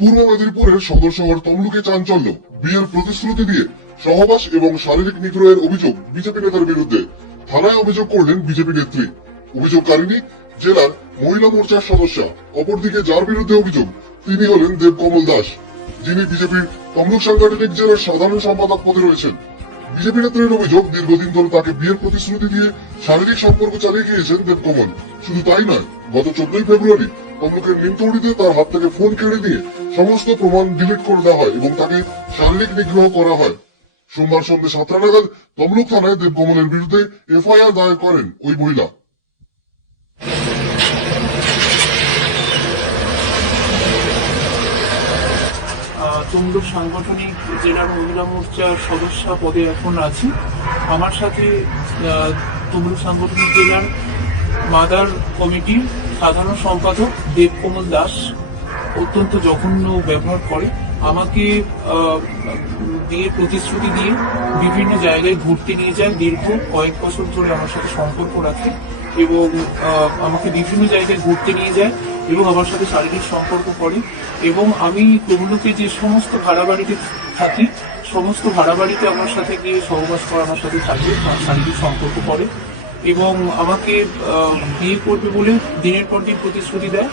পূর্ব মেদিনীপুরের সদর শহর তমলুকে চাঞ্চল্য। বিয়ের প্রতিশ্রুতি দিয়ে সহবাস এবং শারীরিক নিগ্রহের অভিযোগ বিজেপি নেতার বিরুদ্ধে। থানায় অভিযোগ করলেন বিজেপি নেত্রী। অভিযোগকারিণী জেলার মহিলা মোর্চার সদস্যা। অপরদিকে যার বিরুদ্ধে অভিযোগ, তিনি হলেন দেবকমল দাস, যিনি বিজেপির তমলুক সাংগঠনিক জেলার সাধারণ সম্পাদক পদে রয়েছেন। বিজেপি নেত্রীর অভিযোগ, দীর্ঘদিন ধরে তাকে বিয়ের প্রতিশ্রুতি দিয়ে শারীরিক সম্পর্ক চালিয়ে গিয়েছেন দেবকমল শুধু তাই নয়, গত চোদ্দই ফেব্রুয়ারি তমলুকের নিমতৌড়িতে তার হাত থেকে ফোন কেড়ে নিয়ে সমস্ত প্রমাণ ডিলিট করে দেওয়া হয় এবং তাকে শারীরিক নিগ্রহ করা হয়। সোমবার সন্ধ্যে সাতটা নাগাদ তমলুক থানায় দেবকমলের বিরুদ্ধে এফআইআর দায়ের করেন ওই মহিলা। তমলুক সাংগঠনিক জেলার মহিলা মোর্চার সদস্য পদে এখন আছি। আমার সাথে তমলুক সাংগঠনিক জেলার মাদার কমিটির সাধারণ সম্পাদক দেবকমল দাস। অত্যন্ত জঘন্য ব্যবহার করে। আমাকে বিয়ের প্রতিশ্রুতি দিয়ে বিভিন্ন জায়গায় ঘুরতে নিয়ে যায় দীর্ঘ কয়েক বছর ধরে আমার সাথে সম্পর্ক রাখে এবং আমাকে বিভিন্ন জায়গায় ঘুরতে নিয়ে যায় এবং আমার সাথে শারীরিক সম্পর্ক করে এবং আমি তমলুকে যে সমস্ত ভাড়া বাড়িতে থাকি, সমস্ত ভাড়া বাড়িতে আমার সাথে গিয়ে সহবাস করে, আমার সাথে থাকে, শারীরিক সম্পর্ক করে। এবং আমাকে বিয়ে করবে বলে দিনের পর দিন প্রতিশ্রুতি দেয়।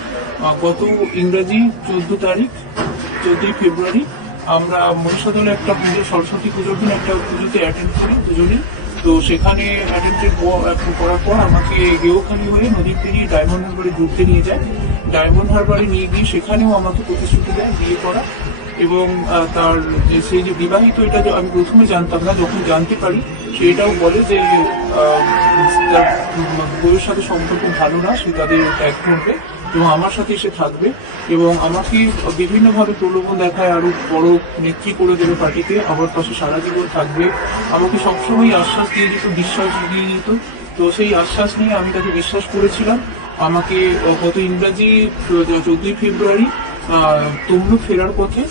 গত ইংরাজি চোদ্দ তারিখ, চোদ্দই ফেব্রুয়ারি আমরা মহিষাদলে একটা পুজো, সরস্বতী পুজোর দিন একটা পুজোতে অ্যাটেন্ড করি দুজনে। তো সেখানে অ্যাটেন্ডেড করার পর আমাকে গেওখালি হয়ে নদীর পেরিয়ে ডায়মন্ড হারবারে ঘুরতে নিয়ে যায়। ডায়মন্ড হারবারে নিয়ে গিয়ে সেখানেও আমাকে প্রতিশ্রুতি দেয় বিয়ে করা। এবং তার সেই যে বিবাহিত, এটা যে আমি প্রথমে জানতাম না, যখন জানতে পারি সেটাও বলে যে তার বউয়ের সাথে সম্পর্ক ভালো না, সে তাদের ত্যাগ করবে এবং আমার সাথে এসে থাকবে এবং আমাকে বিভিন্নভাবে প্রলোভন দেখায়, আরও বড় নেত্রী করে দেবে পার্টিতে, আমার পাশে সারা জীবন থাকবে। আমাকে সবসময় আশ্বাস দিয়ে দিত, বিশ্বাস দিয়ে দিত। তো সেই আশ্বাস নিয়ে আমি তাকে বিশ্বাস করেছিলাম। আমাকে গত ইংরাজি, চোদ্দই ফেব্রুয়ারি তমলুক ফেরার পথে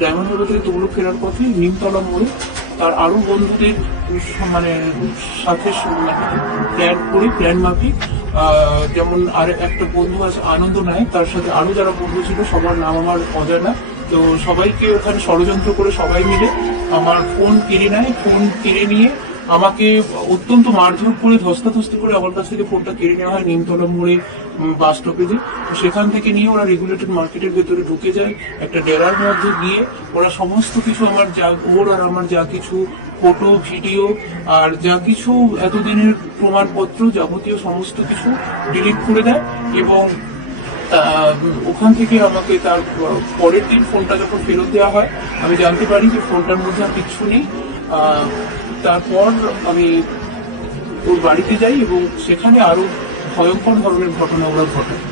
ডায়মন্ড হারবার থেকে তমলুক ফেরার পথে নিমতলা মোড়ে তার আরও বন্ধুদের মানে সাথে প্ল্যান করে, প্ল্যান মাফিক যেমন আর একটা বন্ধু আছে, আনন্দ নাই, তার সাথে আরও যারা বন্ধু ছিল, সবার নাম আমার অজানা। তো সবাইকে ওখানে ষড়যন্ত্র করে সবাই মিলে আমার ফোন কেড়ে নেয়, ফোন কেড়ে নিয়ে আমাকে অত্যন্ত মারধর করে, ধস্তাধস্তি করে আমার কাছ থেকে ফোনটা কেড়ে নেওয়া হয় নিমতলা মোড়ে বাস স্টপেজে সেখান থেকে নিয়ে ওরা রেগুলেটেড মার্কেটের ভেতরে ঢুকে যায়, একটা ডেরার মধ্যে গিয়ে ওরা সমস্ত কিছু আমার যা ওর আর আমার যা কিছু ফটো ভিডিও আর যা কিছু এতদিনের প্রমাণপত্র যাবতীয় সমস্ত কিছু ডিলিট করে দেয় এবং ওখান থেকে আমাকে তার পরের দিন ফোনটা যখন ফেরত দেওয়া হয়, আমি জানতে পারি যে ফোনটার মধ্যে আর কিচ্ছু নেই। তারপর আমি ওর বাড়িতে যাই এবং সেখানে আরও ভয়ঙ্কর ধরনের ঘটনা ওরা ঘটে।